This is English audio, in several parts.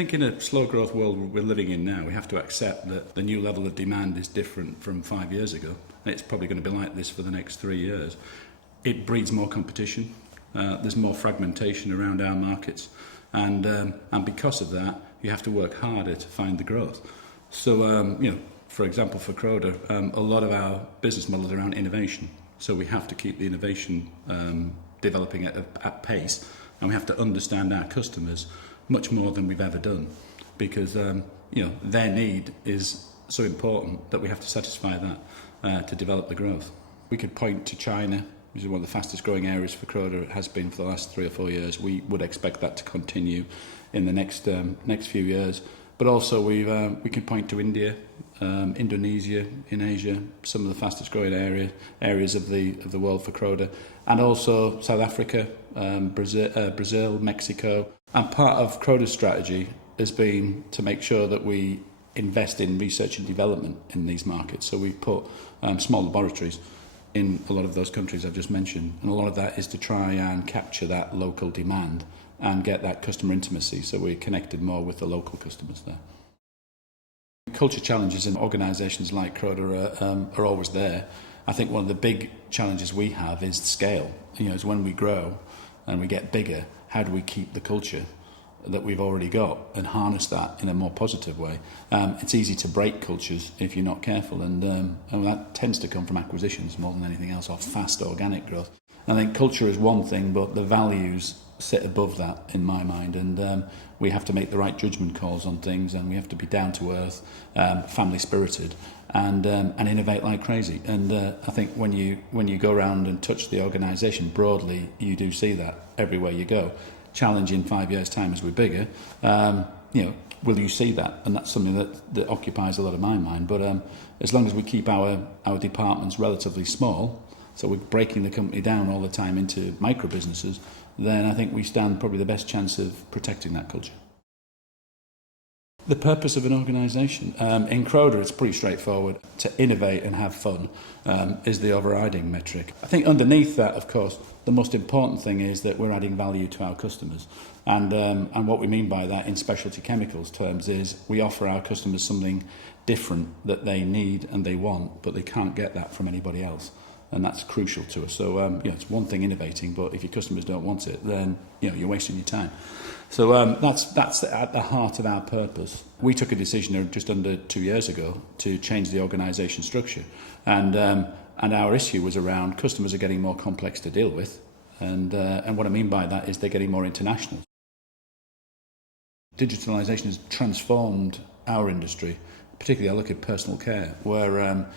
think in a slow growth world we're living in now, we have to accept that the new level of demand is different from 5 years ago. And it's probably going to be like this for the next 3 years. It breeds more competition. There's more fragmentation around our markets. And because of that, you have to work harder to find the growth. So, for example, for Croda, a lot of our business model is around innovation. So we have to keep the innovation developing at pace, and we have to understand our customers much more than we've ever done, because their need is so important that we have to satisfy that to develop the growth. We could point to China, which is one of the fastest growing areas for Croda. It has been for the last 3 or 4 years. We would expect that to continue in the next few years. But also we can point to India, Indonesia in Asia, some of the fastest growing areas of the world for Croda, and also South Africa, Brazil, Mexico. And part of Croda's strategy has been to make sure that we invest in research and development in these markets. So we put small laboratories in a lot of those countries I've just mentioned, and a lot of that is to try and capture that local demand and get that customer intimacy, so we're connected more with the local customers there. Culture challenges in organisations like Croda are always there. I think one of the big challenges we have is scale. Is when we grow and we get bigger, how do we keep the culture that we've already got and harness that in a more positive way? It's easy to break cultures if you're not careful, and that tends to come from acquisitions more than anything else, or fast organic growth. I think culture is one thing, but the values sit above that in my mind, and we have to make the right judgment calls on things, and we have to be down to earth, family spirited, and innovate like crazy. And I think when you go around and touch the organisation broadly, you do see that everywhere you go. Challenge in 5 years' time as we're bigger, will you see that? And that's something that occupies a lot of my mind. But as long as we keep our departments relatively small, so we're breaking the company down all the time into micro businesses, then I think we stand probably the best chance of protecting that culture. The purpose of an organisation. In Croda, it's pretty straightforward. To innovate and have fun is the overriding metric. I think underneath that, of course, the most important thing is that we're adding value to our customers. And what we mean by that in specialty chemicals terms is we offer our customers something different that they need and they want, but they can't get that from anybody else. And that's crucial to us. So it's one thing innovating, but if your customers don't want it, then you're wasting your time. So that's at the heart of our purpose. We took a decision just under 2 years ago to change the organisation structure, and our issue was around customers are getting more complex to deal with, and what I mean by that is they're getting more international. Digitalisation has transformed our industry. Particularly, I look at personal care, where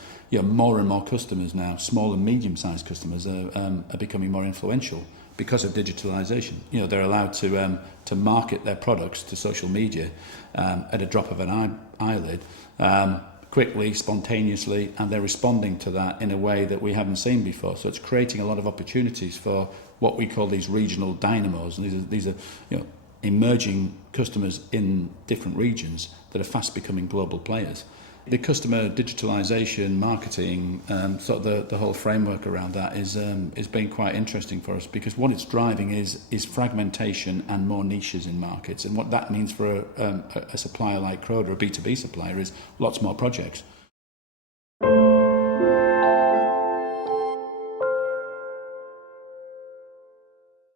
more and more customers now, small and medium-sized customers, are becoming more influential because of digitalisation. They're allowed to market their products to social media at a drop of an eyelid, quickly, spontaneously, and they're responding to that in a way that we haven't seen before. So it's creating a lot of opportunities for what we call these regional dynamos. And these are emerging customers in different regions that are fast becoming global players. The customer digitalisation, marketing, sort of the whole framework around that is been quite interesting for us, because what it's driving is fragmentation and more niches in markets. And what that means for a supplier like Croda, a B2B supplier, is lots more projects.